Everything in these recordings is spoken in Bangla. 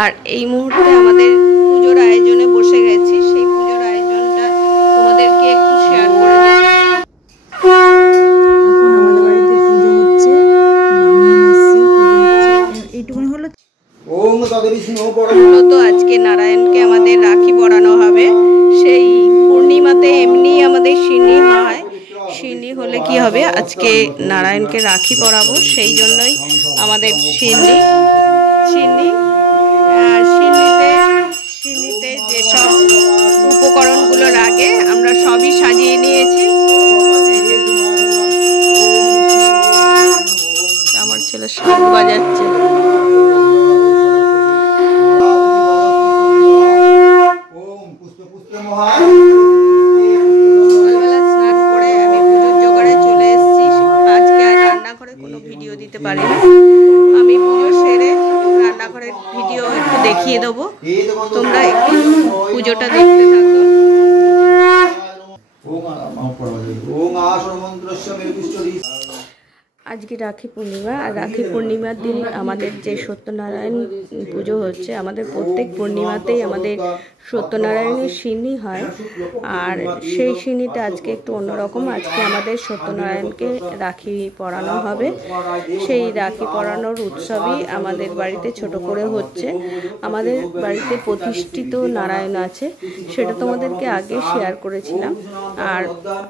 আর এই মুহূর্তে আমাদের পুজোর আয়োজনে বসে গেছি, সেই পুজোর আয়োজনটা তোমাদেরকে একটু শেয়ার করে দিচ্ছি। এখন আমাদের বাড়িতে পুজো হচ্ছে, ব্রাহ্মণ এসছে, পুজো হচ্ছে, এইটুকুনি হলো। মূলত আজকে নারায়ণকে আমাদের রাখি পরানো হবে। সেই পূর্ণিমাতে এমনি আমাদের সিন্নি হয়, সিন্নি হলে কি হবে, আজকে নারায়ণকে রাখি পরাবো, সেই জন্যই আমাদের সিন্নি আর সিন্নিতে যেসব উপকরণগুলো লাগে আমরা সবই সাজিয়ে নিয়েছি। আমার ছেলে শাঁখ বাজাচ্ছে। সকালবেলা স্নান করে আমি পুজোর জোগাড়ে চলে এসেছি। আজকে আর রান্নাঘরে কোনো ভিডিও দিতে পারিনি। আমি পুজো সেরে রান্নাঘরের ভিডিও একটু দেখিয়ে দেবো, তোমরা একটু পুজোটা দেখতে থাকো। আজকে রাখি পূর্ণিমা, আর রাখি পূর্ণিমার দিন আমাদের যে সত্যনারায়ণ পুজো হচ্ছে, আমাদের প্রত্যেক পূর্ণিমাতেই আমাদের সত্যনারায়ণের সিন্নি হয়। আর সেই সিন্নিটা আজকে একটু অন্যরকম। আজকে আমাদের সত্যনারায়ণকে রাখি পরানো হবে। সেই রাখি পরানোর উৎসবই আমাদের বাড়িতে ছোট করে হচ্ছে। আমাদের বাড়িতে প্রতিষ্ঠিত নারায়ণ আছে, সেটা তোমাদেরকে আগে শেয়ার করেছিলাম। আর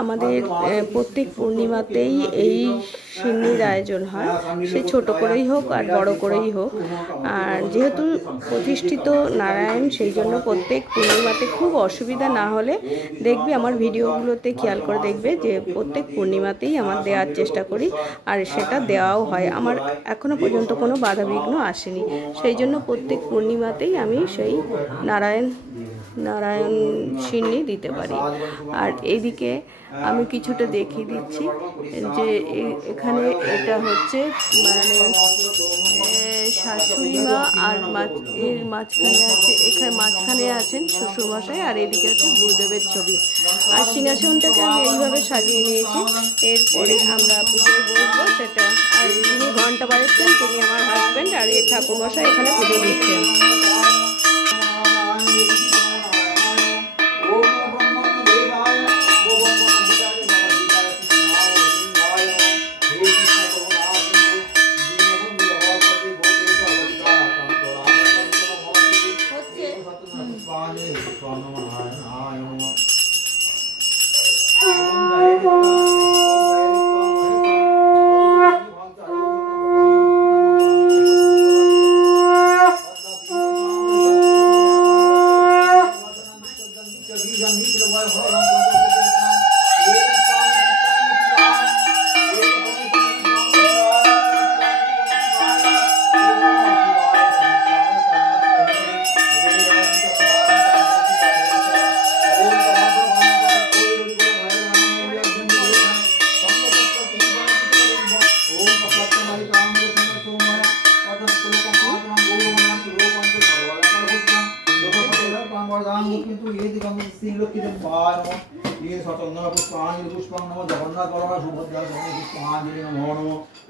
আমাদের প্রত্যেক পূর্ণিমাতেই এই সিন্নির আয়োজন হয়, সে ছোট করেই হোক আর বড় করেই হোক। আর যেহেতু প্রতিষ্ঠিত নারায়ণ, সেই জন্য প্রত্যেক পূর্ণিমাতে খুব অসুবিধা না হলে, দেখবে আমার ভিডিওগুলোতে খেয়াল করে দেখবে যে প্রত্যেক পূর্ণিমাতেই আমার দেওয়ার চেষ্টা করি, আর সেটা দেওয়াও হয়। আমার এখনো পর্যন্ত কোনো বাধাবিঘ্ন আসেনি, সেই জন্য প্রত্যেক পূর্ণিমাতেই আমি সেই নারায়ণ সিন্নি দিতে পারি। আর এইদিকে আমি কিছুটা দেখিয়ে দিচ্ছি যে এখানে এটা হচ্ছে মানে শাশুড়ি মা, আর এর মাঝখানে আছে, এখানে মাঝখানে আছেন শ্বশুরমশাই, আর এদিকে আছে গুরুদেবের ছবি। আর সিংহাসনটাকে আমি এইভাবে সাজিয়ে নিয়েছি। এরপরে আমরা পুজোয় বসবো সেটা। আর যিনি ঘন্টা বাজাচ্ছেন তিনি আমার হাজব্যান্ড, আর এই ঠাকুরমশাই এখানে পুজো দিচ্ছেন।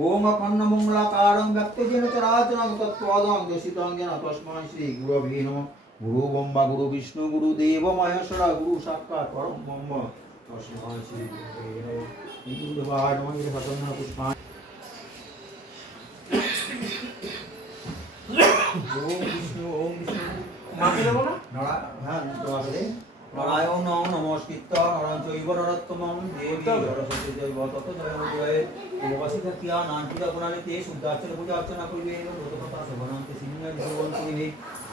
ओम अखंड मंगलाकारं व्यक्तिजेन चराचरं तत्त्वादं दर्शितं येन तस्मै श्री गुरवे नमः। गुरु ब्रह्मा गुरु विष्णु गुरु देव महेश्वरा गुरु साक्षात् परं ब्रह्म तस्मै श्री गुरवे नमः। गुरुदेवाय नमः। ये सतन्ना पुष्पाणि ओम विष्णु माके देबो ना नड़ा हां तो आगे नारायण नमस्कृत्य नरं चैव नरोत्तमं देवी सरस्वती चैव ततो जयमुदये उपवासिता किया नान्तिका गुणानिते शुद्धाचरण पूजा अर्चना करिबे ब्रतकथा श्रवणान्ते सिंह जीवन करिबे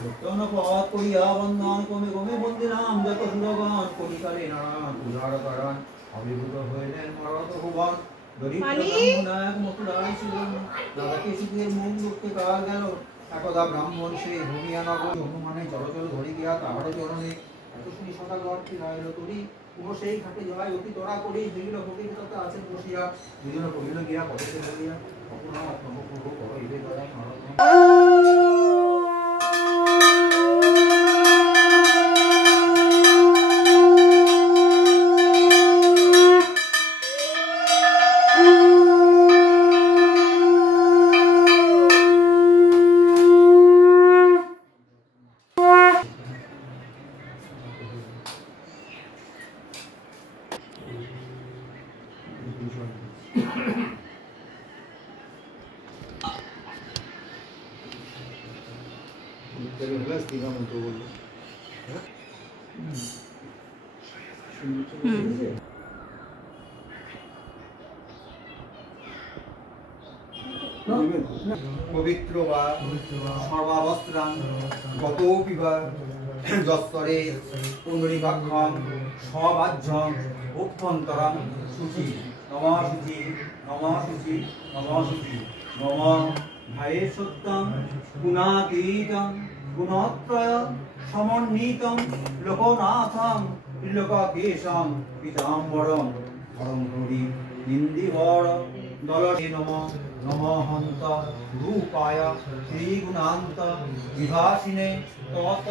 उत्तम पावत करिया वंदन कमे कमे बन्दिनाम যত সুরগণ কলিকালে নারায়ণ পূজার কারণ অভিভূত হইলেন মরদ ভুবন দরিদ্র নায়ক মথুরায় ছিলেন দাদাকে সুখের মুখ দুঃখে কাল গেল একদা ব্রাহ্মণ সেই ভূমিয়া নগর হনুমানে চলচল ধরি গিয়া তাহার চরণে এতশুনি সদা গর্তি রায়ল করি পুরো সেই ঘাটে জয় অতি তোরা করি দেখিল ফকির তথা আছেন বসিয়া দুজন কহিল গিয়া পথে বলিয়া অপূর্ণ প্রভু করো ইবে দয়া নরদ পবিত্র বা সর্বাবস্ত্রাং গতোপি বা যস্তরে পুণ্ডরীকাক্ষং সবাহ্যং অভ্যন্তরং শুচি নমঃ শুচি নমঃ শুচি নমঃ শুচি নমঃ ভায়ে সত্যং গুণাতীতং গুণত্রয় সমন্বিতং লোকনাথং ত্রিলোককেশং পীতাম্বরং পরম হরি নিন্দিবর দলসে নমঃ নমঃ রূপায় শ্রীগুণান্ত বিভাসিনে তত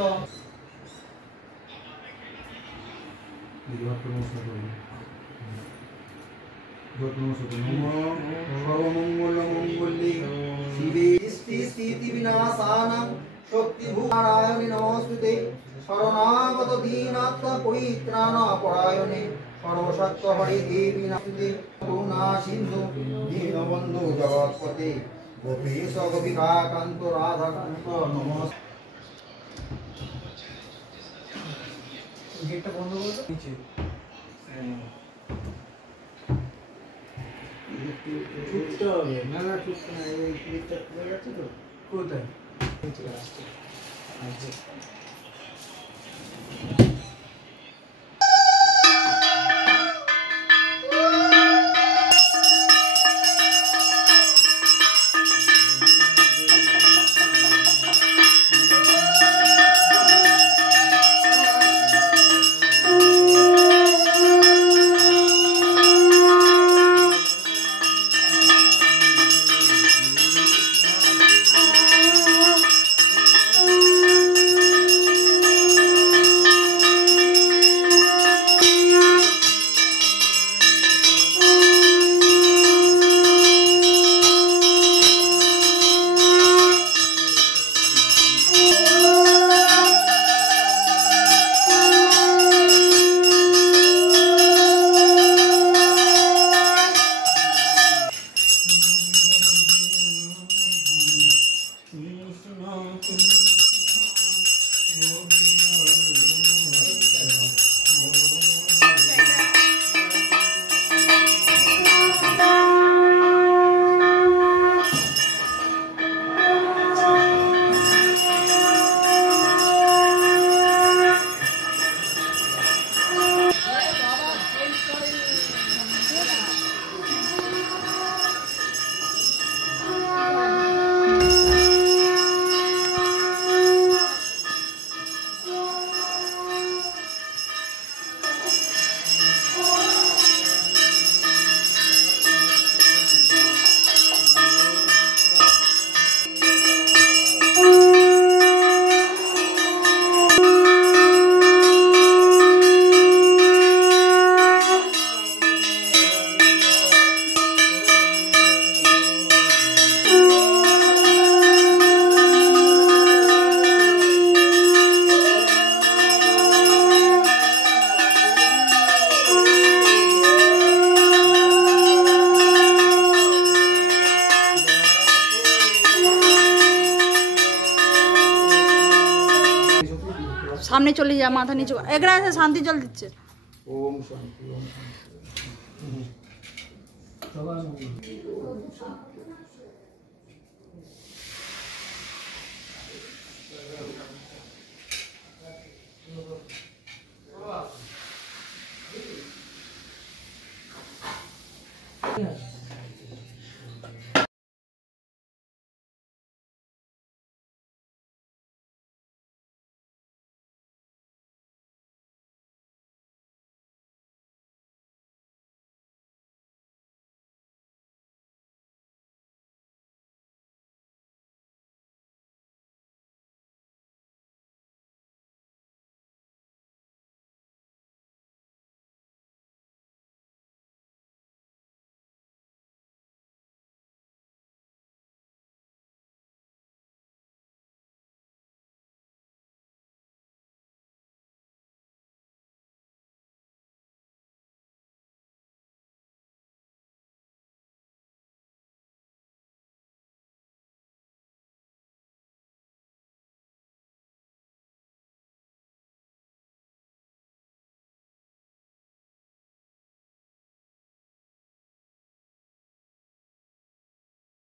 সর্বমঙ্গলমঙ্গলে শিবে স্থিতি বিনাশানাং শক্তিভূতারায়ণে নমস্তুতে শরণাগত দীনাত্ম পরিত্রাণ পরায়ণে সর্বসত্য হরে দেবী নাস্তুতে করুণা সিন্ধু দীনবন্ধু জগৎপতে গোপীশ গোপিকাকান্ত রাধাকান্ত নমস্তে। গেটটা বন্ধ করো নিচে ছুটতে হবে না না ছুটতে না এই ক্লিপটা খুলে যাচ্ছে তো কোথায় নিচে আসছে আচ্ছা সামনে চলে যা, মাথা নিচু এগড়া এসে শান্তি জল দিচ্ছে। ওম শান্তি ওম শান্তি। Yeah.